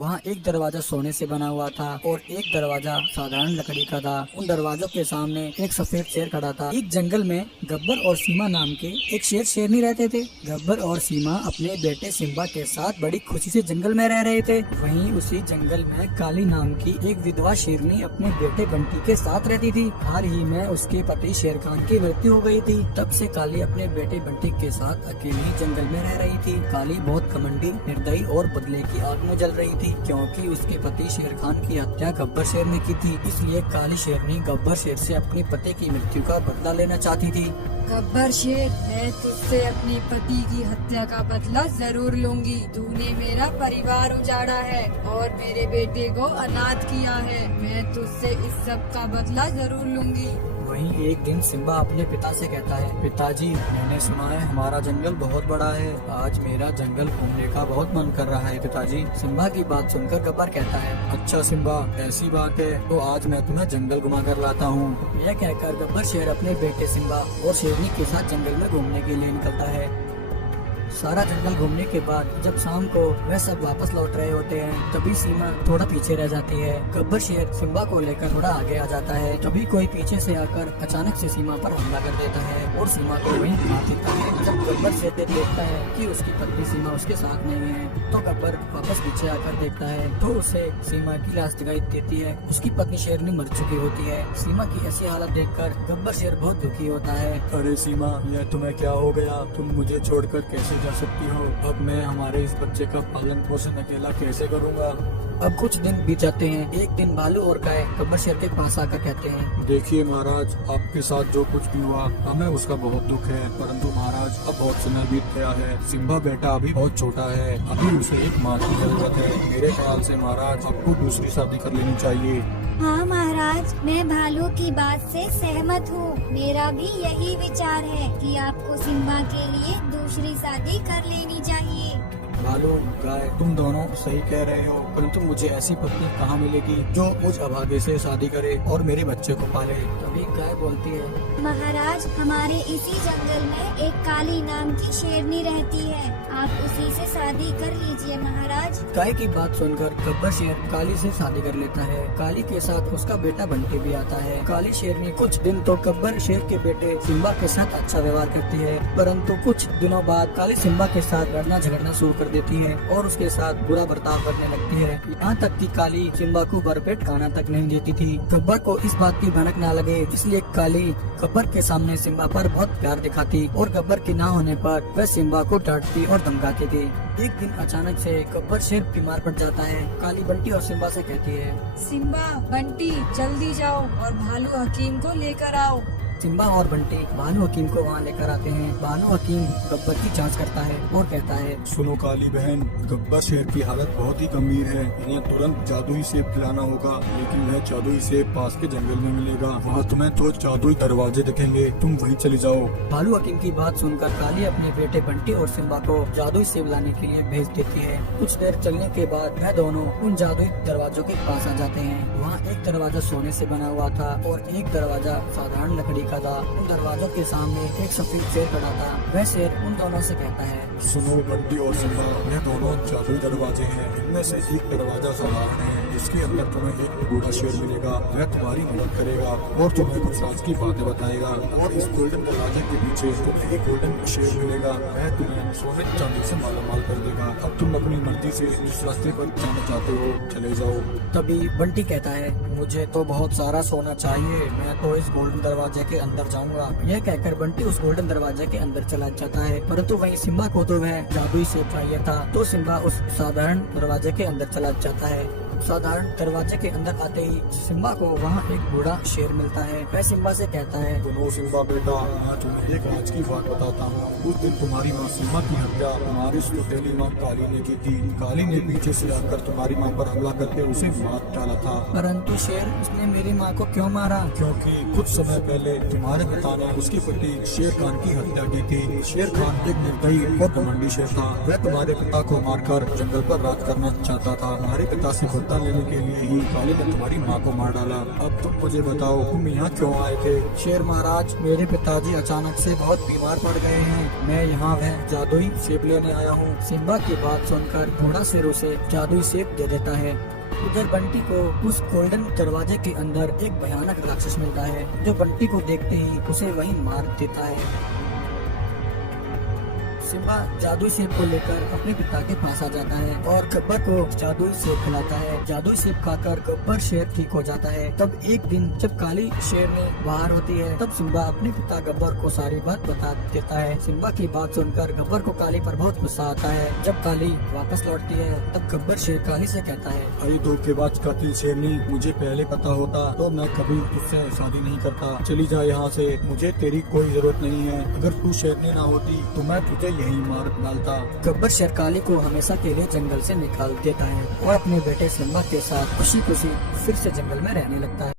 वहाँ एक दरवाजा सोने से बना हुआ था और एक दरवाजा साधारण लकड़ी का था। उन दरवाजों के सामने एक सफेद शेर खड़ा था। एक जंगल में गब्बर और सीमा नाम के एक शेर शेरनी रहते थे। गब्बर और सीमा अपने बेटे सिम्बा के साथ बड़ी खुशी से जंगल में रह रहे थे। वहीं उसी जंगल में काली नाम की एक विधवा शेरनी अपने बेटे बंटी के साथ रहती थी। हाल ही में उसके पति शेर खान की मृत्यु हो गई थी। तब से काली अपने बेटे बंटी के साथ अकेली जंगल में रह रही थी। काली बहुत घमंडी, निर्दयी और बदले की आग में जल रही थी, क्योंकि उसके पति शेर खान की हत्या गब्बर शेर ने की थी। इसलिए काली शेरनी गब्बर शेर से अपने पति की मृत्यु का बदला लेना चाहती थी। गब्बर शेर, मैं तुझसे अपने पति की हत्या का बदला जरूर लूंगी। तूने मेरा परिवार उजाड़ा है और मेरे बेटे को अनाथ किया है। मैं तुझसे इस सब का बदला जरूर लूंगी। वहीं एक दिन सिम्बा अपने पिता से कहता है, पिताजी, मैंने सुना है हमारा जंगल बहुत बड़ा है। आज मेरा जंगल घूमने का बहुत मन कर रहा है पिताजी। सिम्बा की बात सुनकर गब्बर कहता है, अच्छा सिम्बा, ऐसी बात है तो आज मैं तुम्हें जंगल घुमा कर लाता हूँ। यह कहकर गब्बर शेर अपने बेटे सिम्बा और शेरनी के साथ जंगल में घूमने के लिए निकलता है। सारा जंगल घूमने के बाद जब शाम को वह सब वापस लौट रहे होते हैं, तभी सीमा थोड़ा पीछे रह जाती है। गब्बर शेर सिम्बा को लेकर थोड़ा आगे आ जाता है। तभी कोई पीछे से आकर अचानक से सीमा पर हमला कर देता है और सीमा को वहीं मार देता है। जब गब्बर शेर देखता है कि उसकी पत्नी सीमा उसके साथ नहीं है, तो गब्बर वापस पीछे आकर देखता है तो उसे सीमा की लाश दिखाई देती है। उसकी पत्नी शेरनी मर चुकी होती है। सीमा की ऐसी हालत देखकर गब्बर शेर बहुत दुखी होता है। अरे सीमा, यह तुम्हें क्या हो गया? तुम मुझे छोड़कर कैसे जा सकती हो? अब मैं हमारे इस बच्चे का पालन पोषण अकेला कैसे करूँगा? अब कुछ दिन बीत जाते हैं। एक दिन भालू और गाय गब्बर शेर के पास आकर कहते हैं, देखिए महाराज, आपके साथ जो कुछ भी हुआ हमें उसका बहुत दुख है, परंतु महाराज अब बहुत समय बीत गया है। सिम्बा बेटा अभी बहुत छोटा है, अभी उसे एक माँ की जरूरत है। मेरे ख्याल से महाराज आपको दूसरी शादी कर लेनी चाहिए। हाँ महाराज, मैं भालू की बात से सहमत हूँ। मेरा भी यही विचार है कि आपको सिम्बा के लिए दूसरी शादी कर लेनी चाहिए। भालू, गाय, तुम दोनों सही कह रहे हो, परंतु मुझे ऐसी पत्नी कहाँ मिलेगी जो मुझ अभागे से शादी करे और मेरे बच्चे को पाले? तभी गाय बोलती है, महाराज, हमारे इसी जंगल में एक काली नाम की शेरनी रहती है। आप उसी से शादी कर लीजिए महाराज। गाय की बात सुनकर गब्बर शेर काली से शादी कर लेता है। काली के साथ उसका बेटा बंटी भी आता है। काली शेरनी कुछ दिन तो गब्बर शेर के बेटे सिम्बा के साथ अच्छा व्यवहार करती है, परंतु कुछ दिनों बाद काली सिम्बा के साथ लड़ना झगड़ना शुरू कर देती है और उसके साथ बुरा बर्ताव करने लगती है। यहाँ तक कि काली सिम्बा को भरपेट खाना तक नहीं देती थी। गब्बर को इस बात की भनक न लगे, इसलिए काली गब्बर के सामने सिम्बा पर बहुत प्यार दिखाती और गब्बर के ना होने पर वह सिम्बा को डांटती और धमकाती थी। एक दिन अचानक से गब्बर शेर बीमार पड़ जाता है। काली बंटी और सिम्बा से कहती है, सिम्बा, बंटी, जल्दी जाओ और भालू हकीम को लेकर आओ। सिम्बा और बंटी भालू हकीम को वहाँ लेकर आते हैं। भालू हकीम गब्बर की जांच करता है और कहता है, सुनो काली बहन, गब्बर शेर की हालत बहुत ही गंभीर है। इन्हें तुरंत जादुई सेब खिलाना होगा, लेकिन वह जादुई सेब पास के जंगल में मिलेगा। वहाँ तुम्हें तो जादुई दरवाजे दिखेंगे, तुम वहीं चली जाओ। भालू हकीम की बात सुनकर काली अपने बेटे बंटी और सिम्बा को जादुई सेब लाने के लिए भेज देती है। कुछ देर चलने के बाद वह दोनों उन जादुई दरवाजों के पास आ जाते हैं। वहाँ एक दरवाजा सोने से बना हुआ था और एक दरवाजा साधारण लकड़ी का था। उन दरवाजों के सामने एक सफेद शेर खड़ा था। वह शेर उन दोनों से कहता है, सुनो बंटी और सिम्बा, यह दोनों जादुई दरवाजे हैं। इनमें से एक दरवाजा साधारण है, जिसके अंदर तुम्हें एक बूढ़ा शेर मिलेगा। वह तुम्हारी मदद करेगा और तुम्हें कुछ राज की बातें बताएगा। और इस गोल्डन दरवाजे के पीछे तुम्हें एक गोल्डन शेर मिलेगा। वह तुम्हें सोने चांदी से मालामाल कर देगा। अब तुम अपनी मर्जी से जिस रास्ते पर जाना चाहते हो चले जाओ। तभी बंटी कहता है, मुझे तो बहुत सारा सोना चाहिए, मैं तो इस गोल्डन दरवाजे के अंदर जाऊंगा। यह कहकर बंटी उस गोल्डन दरवाजे के अंदर चला जाता है, परंतु वहीं सिम्बा को तो वह जादुई सेब चाहिए था, तो सिम्बा उस साधारण दरवाजे के अंदर चला जाता है। साधारण दरवाजे के अंदर आते ही सिम्बा को वहाँ एक बूढ़ा शेर मिलता है। वह सिम्बा से कहता है, सुनो सिम्बा बेटा, मैं तुम्हें एक राज की बात बताता हूँ। उस दिन तुम्हारी माँ सिम्बा की हत्या हमारी सुतेली माँ काली ने की थी। काली ने पीछे से आकर तुम्हारी माँ पर हमला करके उसे मार डाला था। परंतु शेर, उसने मेरी माँ को क्यों मारा? क्योंकि कुछ समय पहले तुम्हारे पिता ने उसके पति शेर खान की हत्या की थी। शेर खान एक निर्दयी और घमंडी शेर था। वह तुम्हारे पिता को मारकर जंगल पर राज करना चाहता था। हमारे पिता से बदला लेने के लिए ही काली ने तुम्हारी माँ को मार डाला। अब तुम मुझे बताओ तुम यहाँ क्यों आए थे? शेर महाराज, मेरे पिताजी अचानक से बहुत बीमार पड़ गए हैं। मैं यहाँ वह जादुई सेब लेने आया हूँ। सिम्बा की बात सुनकर घोड़ा शेर उसे जादुई सेब दे देता है। उधर बंटी को उस गोल्डन दरवाजे के अंदर एक भयानक राक्षस मिलता है, जो बंटी को देखते ही उसे वहीं मार देता है। सिम्बा जादुई सेब को लेकर अपने पिता के पास आ जाता है और गब्बर को जादुई सेब खिलाता है। जादुई सेब खाकर गब्बर शेर ठीक हो जाता है। तब एक दिन जब काली शेर ने बाहर होती है, तब सिम्बा अपने पिता गब्बर को सारी बात बता देता है। सिम्बा की बात सुनकर गब्बर को काली पर बहुत गुस्सा आता है। जब काली वापस लौटती है, तब गब्बर शेर काली से कहता है, अरे धोखेबाज कातिल शेरनी, मुझे पहले पता होता तो मैं कभी तुझसे शादी नहीं करता। चली जा यहाँ से, मुझे तेरी कोई जरूरत नहीं है। अगर तू शेरनी ना होती तो मैं तुझे यही मार डालता। गब्बर शेर काली को हमेशा के लिए जंगल से निकाल देता है और अपने बेटे सिम्बा के साथ खुशी खुशी फिर से जंगल में रहने लगता है।